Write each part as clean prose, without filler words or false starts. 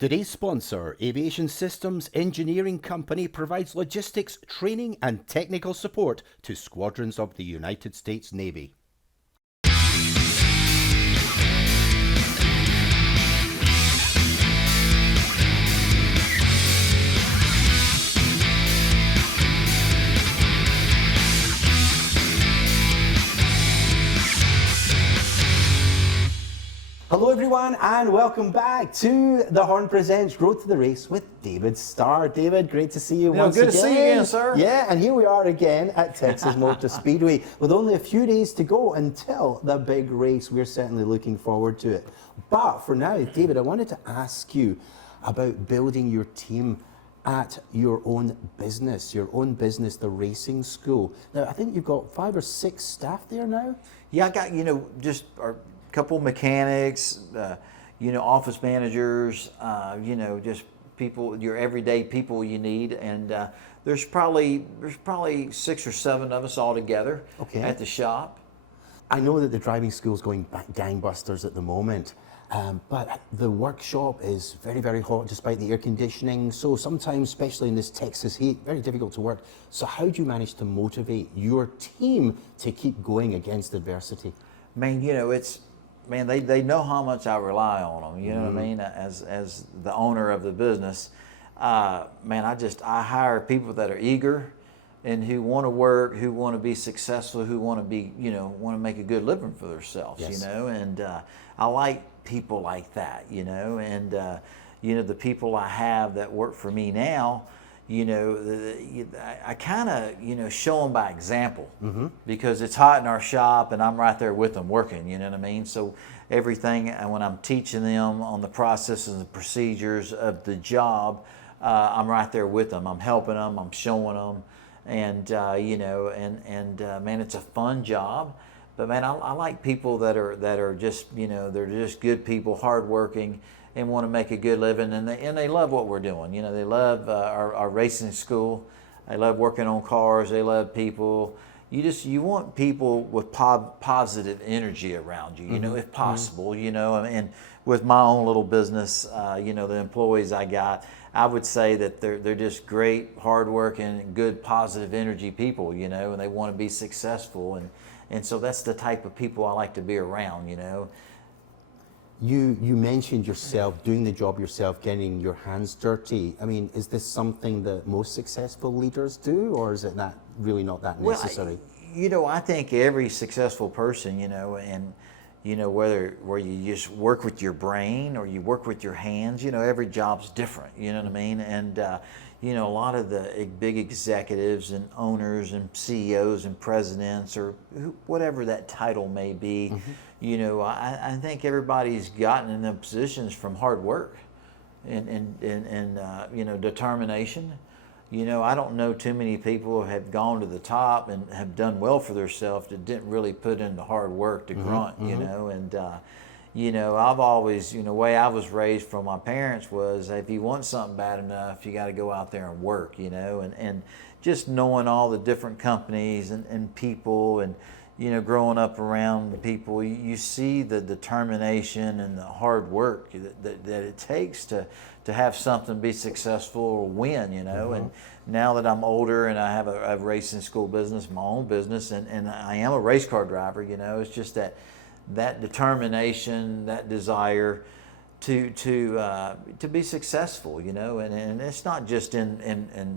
Today's sponsor, Aviation Systems Engineering Company, provides logistics, training and technical support to squadrons of the United States Navy. Hello everyone and welcome back to The Horn Presents Road to the Race with David Starr. David, great to see you once again. Good to see you again, sir. Yeah, and here we are again at Texas Motor Speedway with only a few days to go until the big race. We're certainly looking forward to it. But for now, David, I wanted to ask you about building your team at your own business, the racing school. Now, I think you've got 5 or 6 staff there now? Yeah, I got, just our couple mechanics, office managers, just people, your everyday people you need, and there's probably 6 or 7 of us all together at the shop. I know that the driving school is going gangbusters at the moment, but the workshop is very, very hot despite the air conditioning. So sometimes, especially in this Texas heat, very difficult to work. So how do you manage to motivate your team to keep going against adversity? Man, they know how much I rely on them, you know what I mean, as the owner of the business. I hire people that are eager and who want to work, who want to be successful, who want to be, want to make a good living for themselves, Yes. And I like people like that, and the people I have that work for me now, I kind of, show them by example, because it's hot in our shop and I'm right there with them working, you know what I mean? So everything, and when I'm teaching them on the processes and procedures of the job, I'm right there with them. I'm helping them, I'm showing them, and, man, it's a fun job. But man, I like people that are just, they're just good people, hardworking, and want to make a good living, and they love what we're doing. They love our racing school. They love working on cars. They love people. You want people with positive energy around you. If possible. And with my own little business, the employees I got, I would say that they're just great, hardworking, good, positive energy people. And they want to be successful, and so that's the type of people I like to be around. You mentioned yourself, doing the job yourself, getting your hands dirty. I mean, is this something that most successful leaders do, or is it really not that necessary? Well, I think every successful person, and where you just work with your brain or you work with your hands, every job's different, you know what I mean? And a lot of the big executives and owners and CEOs and presidents, or whatever that title may be, I think everybody's gotten in the positions from hard work and determination. I don't know too many people who have gone to the top and have done well for themselves that didn't really put in the hard work to grunt, and I've always, the way I was raised from my parents was, if you want something bad enough, you got to go out there and work, and just knowing all the different companies and people, and growing up around the people, you see the determination and the hard work that it takes to have something be successful or win, and now that I'm older and I have a racing school business, my own business, and I am a race car driver, it's just that determination, that desire to be successul, and it's not just in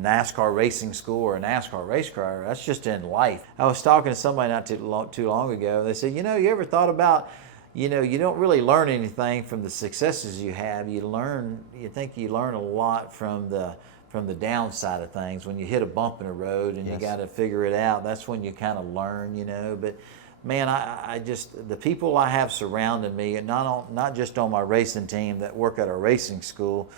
NASCAR racing school or a NASCAR race car. That's just in life. I was talking to somebody not too long ago. They said, you ever thought about, you don't really learn anything from the successes you have. You think you learn a lot from the downside of things. When you hit a bump in the road and you got to figure it out, that's when you kind of learn, But man, I just, the people I have surrounding me, and not just on my racing team that work at our racing school,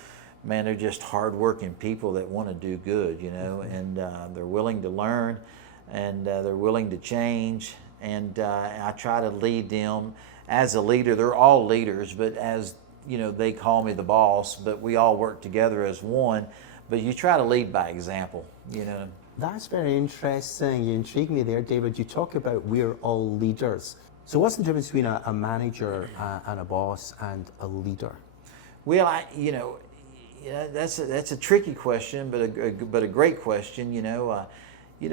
man, they're just hardworking people that want to do good, and they're willing to learn, and they're willing to change, and I try to lead them as a leader. They're all leaders, but as they call me the boss, but we all work together as one. But you try to lead by example, That's very interesting. You intrigue me there, David. You talk about we're all leaders. So what's the difference between a manager and a boss and a leader? Well, Yeah, that's a tricky question, but a great question.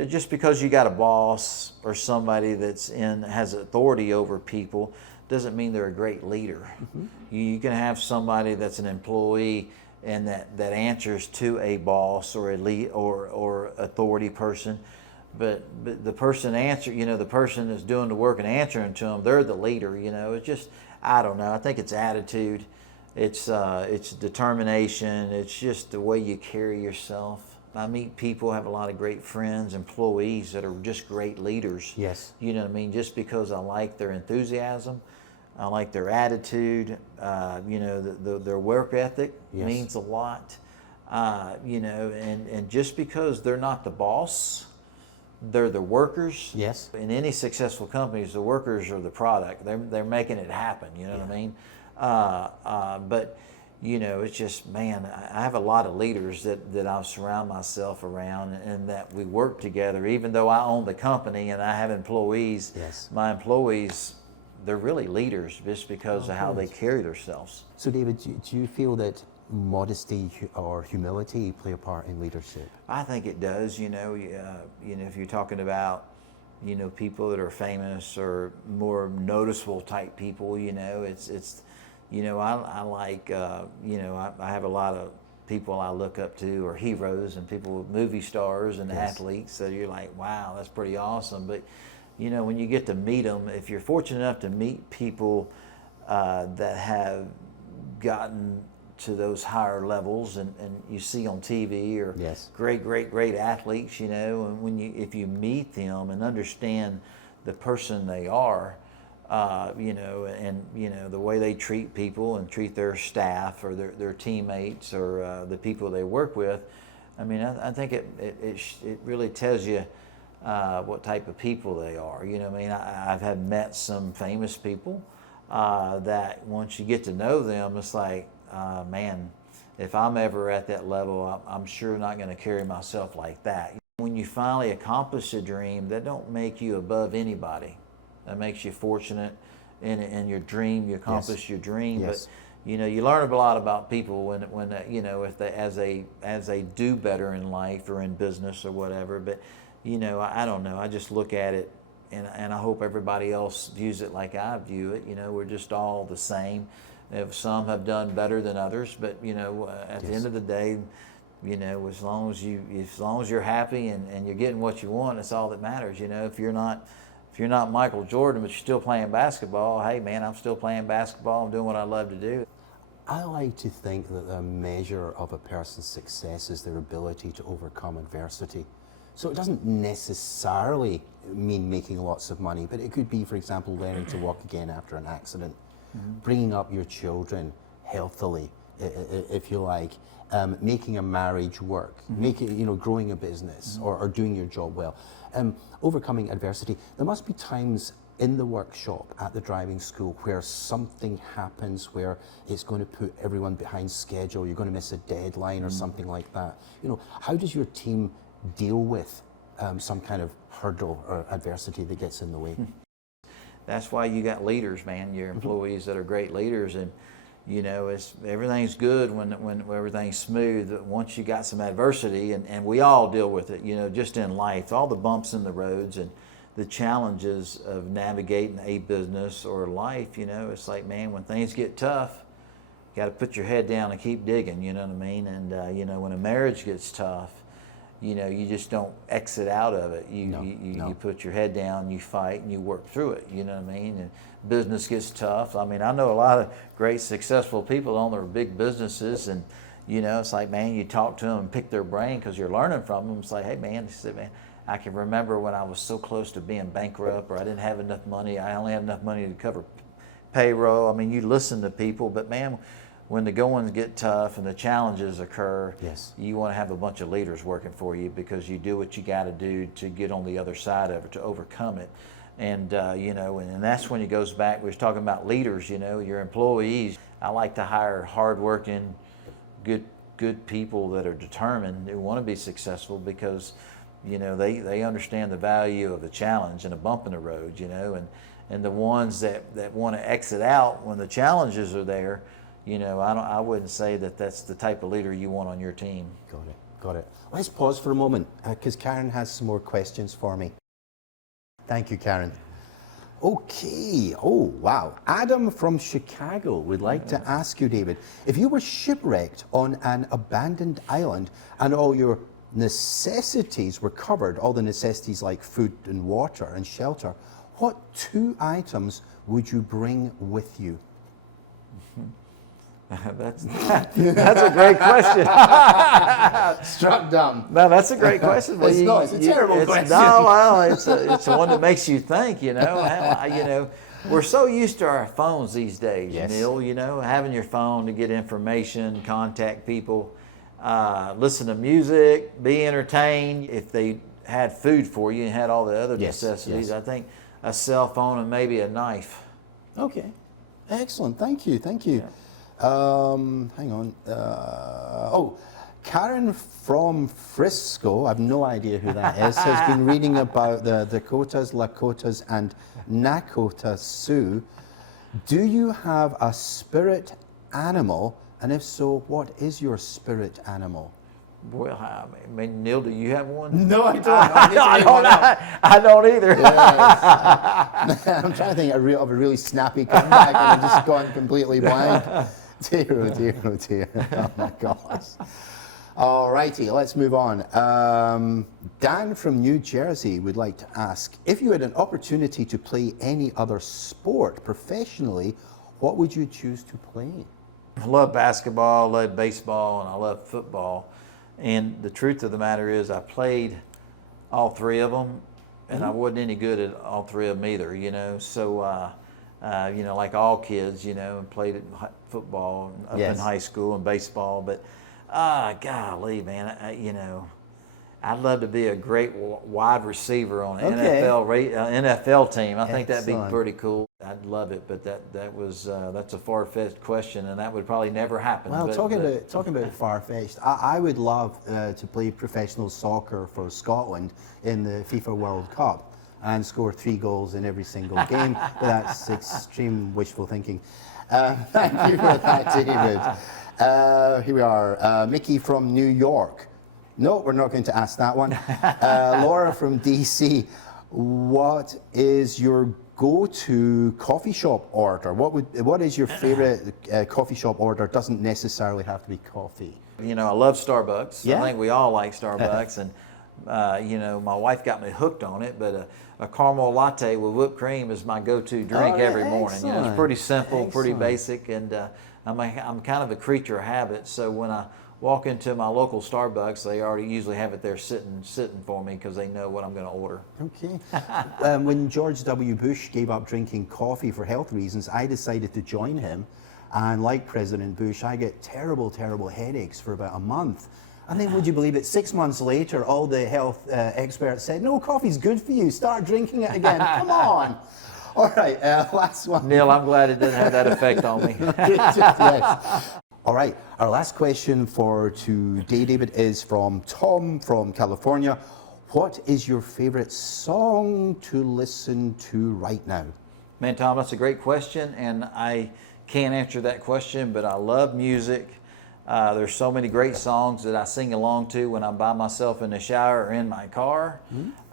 Just because you got a boss or somebody has authority over people doesn't mean they're a great leader. You can have somebody that's an employee and that answers to a boss or a lead or authority person, but the person the person that's doing the work and answering to them, they're the leader. It's just, I don't know. I think it's attitude. It's determination. It's just the way you carry yourself. I meet people, have a lot of great friends, employees that are just great leaders. Yes. You know what I mean? Just because I like their enthusiasm, I like their attitude. Their work ethic means a lot. And just because they're not the boss, they're the workers. Yes. In any successful companies, the workers are the product. They're making it happen. You know what I mean? But it's just, man, I have a lot of leaders that I surround myself around and that we work together. Even though I own the company and I have employees, my employees, they're really leaders just because of how they carry themselves. So David, do you feel that modesty or humility play a part in leadership? I think it does. If you're talking about people that are famous or more noticeable type people, it's I like I have a lot of people I look up to, or heroes, and people, movie stars and athletes that you're like, wow, that's pretty awesome. But when you get to meet them, if you're fortunate enough to meet people that have gotten to those higher levels, and you see on TV, or great athletes, and if you meet them and understand the person they are, the way they treat people and treat their staff or their teammates or the people they work with, I mean, I think it really tells you what type of people they are. I've met some famous people that once you get to know them, it's like, man, if I'm ever at that level, I'm sure not going to carry myself like that. When you finally accomplish a dream, that don't make you above anybody. That makes you fortunate in your dream. You accomplish your dream, but you learn a lot about people when if they as they do better in life or in business or whatever. But I don't know. I just look at it, and I hope everybody else views it like I view it. We're just all the same. If some have done better than others, but at the end of the day, as long as you're happy and you're getting what you want, it's all that matters. If you're not Michael Jordan, but you're still playing basketball, hey man, I'm still playing basketball. I'm doing what I love to do. I like to think that the measure of a person's success is their ability to overcome adversity. So it doesn't necessarily mean making lots of money, but it could be, for example, learning to walk again after an accident, bringing up your children healthily, if you like, making a marriage work, growing a business, or doing your job well, overcoming adversity. There must be times in the workshop at the driving school where something happens where it's going to put everyone behind schedule, you're going to miss a deadline or something like that. How does your team deal with some kind of hurdle or adversity that gets in the way? That's why you got leaders, man. Your employees that are great leaders, and everything's good when everything's smooth. Once you got some adversity, and we all deal with it, just in life, all the bumps in the roads and the challenges of navigating a business or life. It's like, man, when things get tough, you got to put your head down and keep digging. You know what I mean? And when a marriage gets tough, you just don't exit out of it. You put your head down, you fight, and you work through it. You know what I mean? And business gets tough. I mean, I know a lot of great, successful people own their big businesses, and it's like, man, you talk to them and pick their brain because you're learning from them. It's like, hey, man, I can remember when I was so close to being bankrupt, or I didn't have enough money. I only had enough money to cover payroll. I mean, you listen to people, but man, when the goings get tough and the challenges occur, you want to have a bunch of leaders working for you, because you do what you got to do to get on the other side of it, to overcome it. And and that's when it goes back. We was talking about leaders. Your employees. I like to hire hardworking, good people that are determined, who want to be successful, because they understand the value of a challenge and a bump in the road. And the ones that want to exit out when the challenges are there, I wouldn't say that that's the type of leader you want on your team. Got it. Let's pause for a moment because Karen has some more questions for me. Thank you, Karen. Okay. Oh, wow. Adam from Chicago would like to ask you, David, if you were shipwrecked on an abandoned island and all your necessities were covered, all the necessities like food and water and shelter, what 2 items would you bring with you? That's a great question. Struck dumb. No, that's a great question. It's not. It's a terrible question. No, well, it's one that makes you think. We're so used to our phones these days, Yes. Neil. Having your phone to get information, contact people, listen to music, be entertained. If they had food for you and had all the other necessities, I think a cell phone and maybe a knife. Okay. Excellent. Thank you. Yeah. Hang on. Karen from Frisco, I have no idea who that is, has been reading about the Dakotas, Lakotas, and Nakota Sioux. Do you have a spirit animal? And if so, what is your spirit animal? Well, I mean, Neil, do you have one? No, I don't. I don't either. Yes. I'm trying to think of a really snappy comeback, and I've just gone completely blank. Dear, oh dear, oh dear. Oh my gosh. All righty, let's move on. Dan from New Jersey would like to ask, if you had an opportunity to play any other sport professionally, what would you choose to play? I love basketball, I love baseball, and I love football. And the truth of the matter is I played all 3 of them, and I wasn't any good at all 3 of them either, So, like all kids, and played at football up in high school and baseball. But, golly, man, I'd love to be a great wide receiver on an NFL team. I think that'd be pretty cool. I'd love it, but that's a far-fetched question, and that would probably never happen. Well, talking about far-fetched, I would love to play professional soccer for Scotland in the FIFA World Cup and score 3 goals in every single game, but that's extreme wishful thinking. Thank you for that, David. Here we are, Mickey from New York. No, we're not going to ask that one. Laura from DC, what is your go-to coffee shop order? What is your favorite coffee shop order? Doesn't necessarily have to be coffee. I love Starbucks. Yeah. I think we all like Starbucks, and my wife got me hooked on it. But a caramel latte with whipped cream is my go-to drink every morning. It's pretty simple, pretty basic, and I'm kind of a creature of habit. So when I walk into my local Starbucks, they already usually have it there sitting for me because they know what I'm going to order. Okay. When George W. Bush gave up drinking coffee for health reasons, I decided to join him. And like President Bush, I get terrible, terrible headaches for about a month. And then, would you believe it, 6 months later, all the health experts said, no, coffee's good for you. Start drinking it again. Come on. All right, last one. Neil, I'm glad it didn't have that effect on me. Yes. All right, our last question for today, David, is from Tom from California. What is your favorite song to listen to right now? Man, Tom, that's a great question, and I can't answer that question, but I love music. There's so many great songs that I sing along to when I'm by myself in the shower or in my car,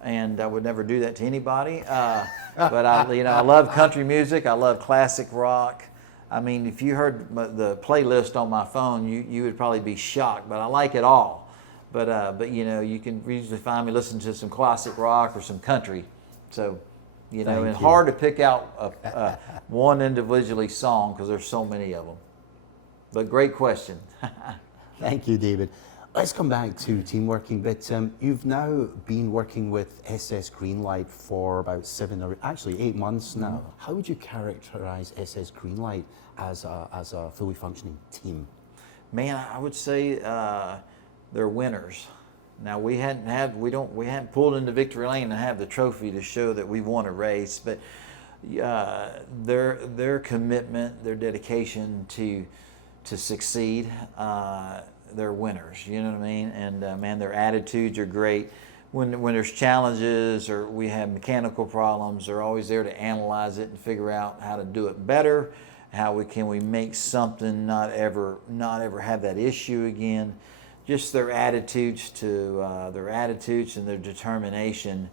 and I would never do that to anybody. But I love country music. I love classic rock. I mean, if you heard the playlist on my phone, you would probably be shocked. But I like it all. But you can usually find me listening to some classic rock or some country. So, and hard to pick out one individually song because there's so many of them. But great question. Thank you, David. Let's come back to team working. But you've now been working with SS Greenlight for about 7 or actually 8 months now. How would you characterize SS Greenlight as a fully functioning team? Man, I would say they're winners. Now we hadn't pulled into victory lane and have the trophy to show that we won a race, but their commitment, their dedication to succeed, they're winners. You know what I mean? And man, their attitudes are great. When there's challenges or we have mechanical problems, they're always there to analyze it and figure out how to do it better, How can we make something not ever have that issue again? Just their attitudes and their determination.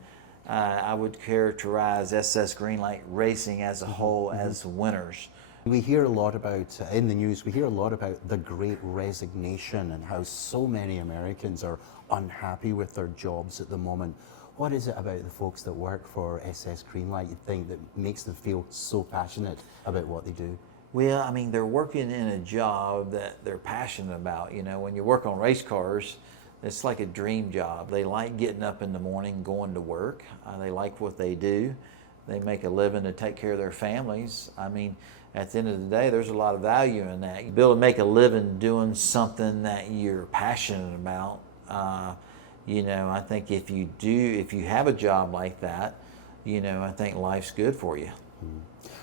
I would characterize SS Greenlight Racing as a whole as winners. We hear a lot about, in the news, we hear a lot about the great resignation and how so many Americans are unhappy with their jobs at the moment. What is it about the folks that work for SS Greenlight you think that makes them feel so passionate about what they do? Well, I mean, they're working in a job that they're passionate about. You know, when you work on race cars, it's like a dream job. They like getting up in the morning, going to work. They like what they do. They make a living to take care of their families. I mean, at the end of the day, there's a lot of value in that. You be able to make a living doing something that you're passionate about. You know, I think if you have a job like that, you know, I think life's good for you.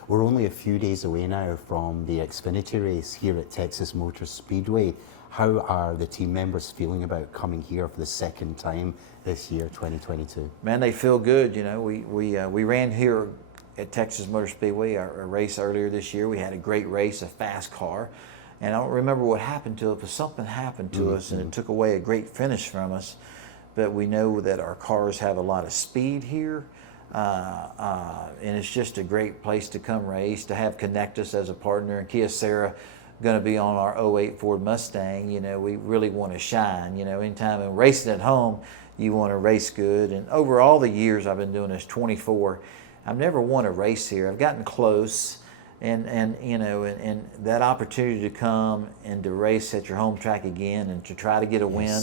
We're only a few days away now from the Xfinity race here at Texas Motor Speedway. How are the team members feeling about coming here for the second time this year, 2022? Man, they feel good. You know, we ran here at Texas Motor Speedway, our race earlier this year. We had a great race, a fast car. And I don't remember what happened to it, but something happened to us and it took away a great finish from us. But we know that our cars have a lot of speed here. And it's just a great place to come race, to have Connectus as a partner. And Kyocera going to be on our '08 Ford Mustang. You know, we really want to shine. You know, anytime I'm racing at home, you want to race good. And over all the years I've been doing this, 24, I've never won a race here. I've gotten close, and you know, and that opportunity to come and to race at your home track again and to try to get a win.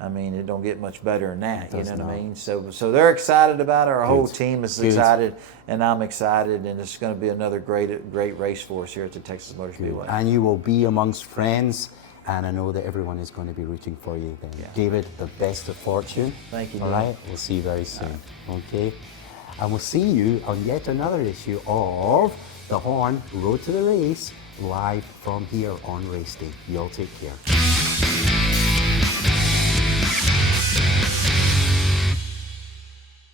I mean, it don't get much better than that, you know what I mean? So they're excited about it. Our whole team is excited, and I'm excited, and it's going to be another great race for us here at the Texas Motor Speedway. And you will be amongst friends, and I know that everyone is going to be rooting for you then. Yeah. David, the best of fortune. Thank you, All right, we'll see you very soon. Okay? And we'll see you on yet another issue of The Horn Road to the Race, live from here on race day. You all take care.